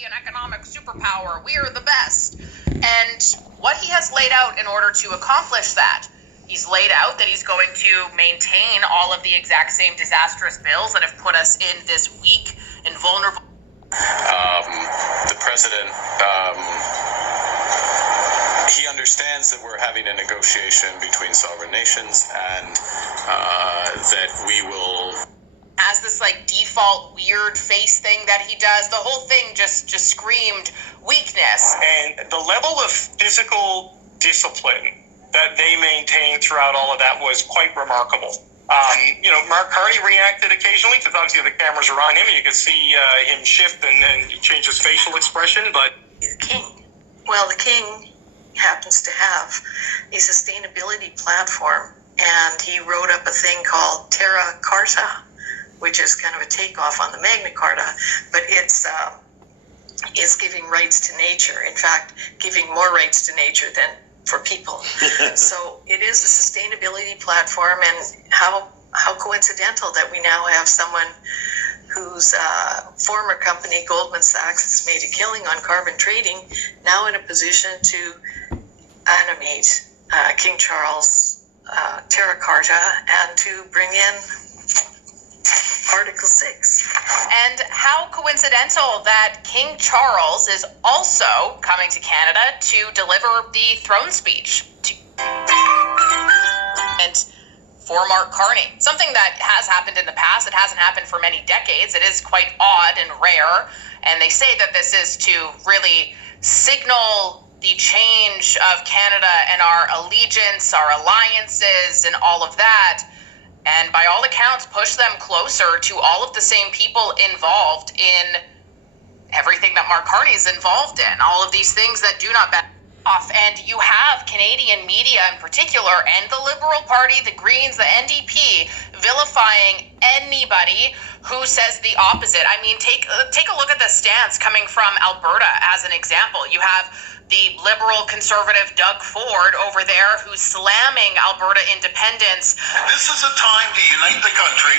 be an economic superpower. We are the best. And what he has laid out in order to accomplish that, he's laid out that he's going to maintain all of the exact same disastrous bills that have put us in this weak and vulnerable. The president, he understands that we're having a negotiation between sovereign nations, and that we will... Has this like default weird face thing that he does. The whole thing just screamed weakness. And the level of physical discipline that they maintained throughout all of that was quite remarkable. Mark Carney reacted occasionally because obviously the cameras are on him and you could see him shift and change his facial expression, but... The king. Well, the king happens to have a sustainability platform, and he wrote up a thing called Terra Carta, which is kind of a takeoff on the Magna Carta, but it's giving rights to nature. In fact, giving more rights to nature than for people. So it is a sustainability platform, and how coincidental that we now have someone whose former company, Goldman Sachs, has made a killing on carbon trading, now in a position to animate King Charles' Terra Carta and to bring in Article 6. And how coincidental that King Charles is also coming to Canada to deliver the throne speech. And for Mark Carney, something that has happened in the past, it hasn't happened for many decades. It is quite odd and rare. And they say that this is to really signal the change of Canada and our allegiance, our alliances, and all of that. And by all accounts, push them closer to all of the same people involved in everything that Mark Carney is involved in, all of these things that do not back off. And you have Canadian media in particular, and the Liberal Party, the Greens, the NDP, vilifying anybody who says the opposite. I mean, take a look at the stance coming from Alberta as an example. You have the liberal conservative Doug Ford over there who's slamming Alberta independence. This is a time to unite the country,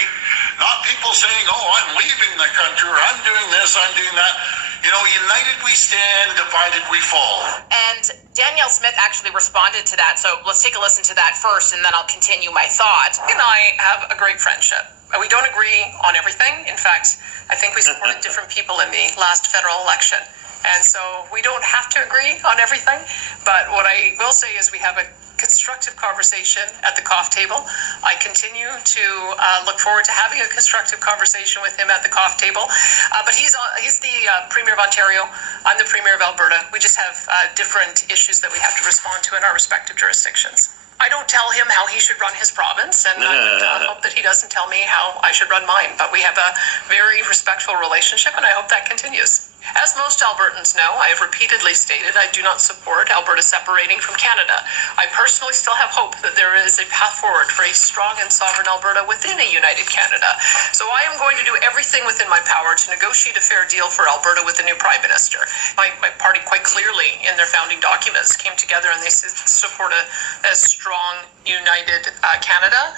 not people saying, oh, I'm leaving the country, or I'm doing this, I'm doing that. United we stand, divided we fall. And Danielle Smith actually responded to that. So let's take a listen to that first, and then I'll continue my thought. He and I have a great friendship. We don't agree on everything. In fact, I think we supported different people in the last federal election. And so we don't have to agree on everything. But what I will say is we have a constructive conversation at the coffee table. I continue to look forward to having a constructive conversation with him at the coffee table. But he's the Premier of Ontario. I'm the Premier of Alberta. We just have different issues that we have to respond to in our respective jurisdictions. I don't tell him how he should run his province, and I hope that he doesn't tell me how I should run mine. But we have a very respectful relationship, and I hope that continues. As most Albertans know, I have repeatedly stated I do not support Alberta separating from Canada. I personally still have hope that there is a path forward for a strong and sovereign Alberta within a united Canada. So I am going to do everything within my power to negotiate a fair deal for Alberta with the new Prime Minister. My party quite clearly in their founding documents came together and they support a strong, united Canada,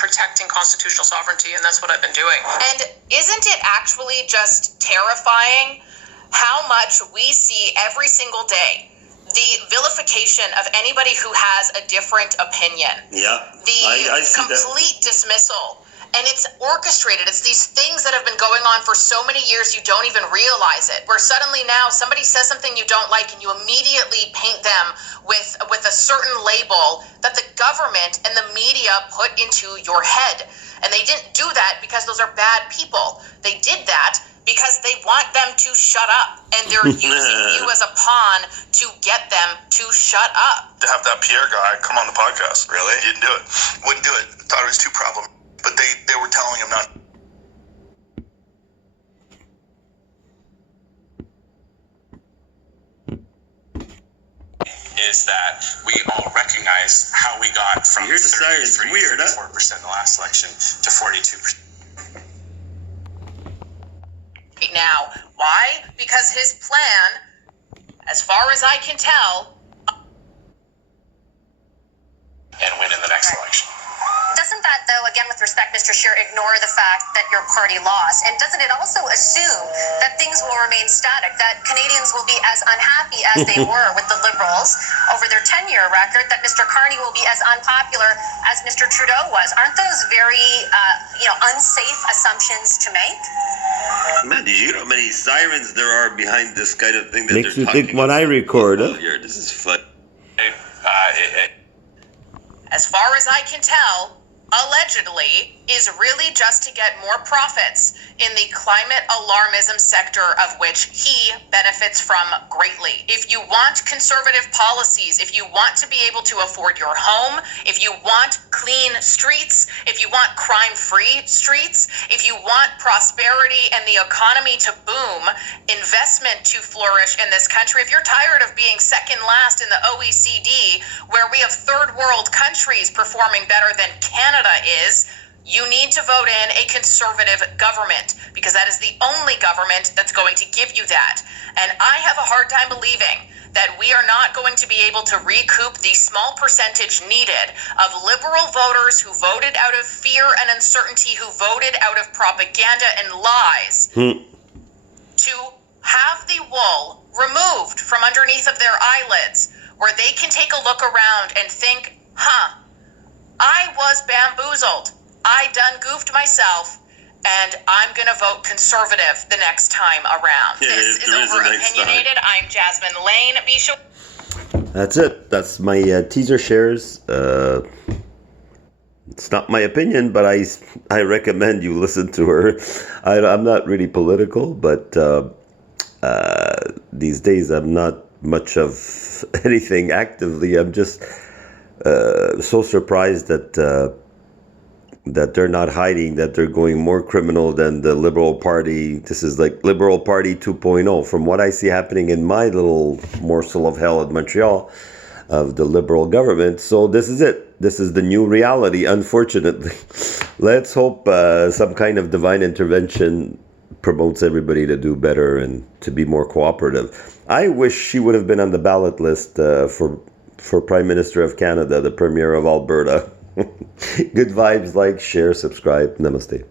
protecting constitutional sovereignty, and that's what I've been doing. And isn't it actually just terrifying how much we see every single day the vilification of anybody who has a different opinion? Yeah, the I see complete dismissal. And it's orchestrated. It's these things that have been going on for so many years you don't even realize it. Where suddenly now somebody says something you don't like and you immediately paint them with a certain label that the government and the media put into your head. And they didn't do that because those are bad people. They did that because they want them to shut up, and they're using you as a pawn to get them to shut up. To have that Pierre guy come on the podcast. Really? He didn't do it. Wouldn't do it. Thought it was too problematic. But they were telling him not. Is that we all recognize how we got from 33% in the last election to 42%. Right now. Why? Because his plan, as far as I can tell, And win in the next election. doesn't that, though, again, with respect, Mr. Scheer, ignore the fact that your party lost? And doesn't it also assume that things will remain static, that Canadians will be as unhappy as they were with the Liberals over their 10-year record, that Mr. Carney will be as unpopular as Mr. Trudeau was? Aren't those very, unsafe assumptions to make? Man, did you know how many sirens there are behind this kind of thing that Makes they're you think talking when I record, huh? here? This is fun. As far as I can tell, allegedly, is really just to get more profits in the climate alarmism sector, of which he benefits from greatly. If you want conservative policies, if you want to be able to afford your home, if you want clean streets, if you want crime-free streets, if you want prosperity and the economy to boom, investment to flourish in this country, if you're tired of being second last in the OECD, where we have third world countries performing better than Canada is, you need to vote in a conservative government, because that is the only government that's going to give you that. And I have a hard time believing that we are not going to be able to recoup the small percentage needed of Liberal voters who voted out of fear and uncertainty, who voted out of propaganda and lies, to have the wool removed from underneath of their eyelids, where they can take a look around and think, I was bamboozled. I done goofed myself, and I'm going to vote conservative the next time around. This is Over Opinionated. I'm Jasmine Lane. Be sure. That's it. That's my teaser shares. It's not my opinion, but I recommend you listen to her. I'm not really political, but these days I'm not much of anything actively. I'm just so surprised that they're not hiding, that they're going more criminal than the Liberal Party. This is like Liberal Party 2.0. From what I see happening in my little morsel of hell at Montreal of the Liberal government. So this is it. This is the new reality, unfortunately. Let's hope some kind of divine intervention promotes everybody to do better and to be more cooperative. I wish she would have been on the ballot list for Prime Minister of Canada, the Premier of Alberta. Good vibes, like, share, subscribe. Namaste.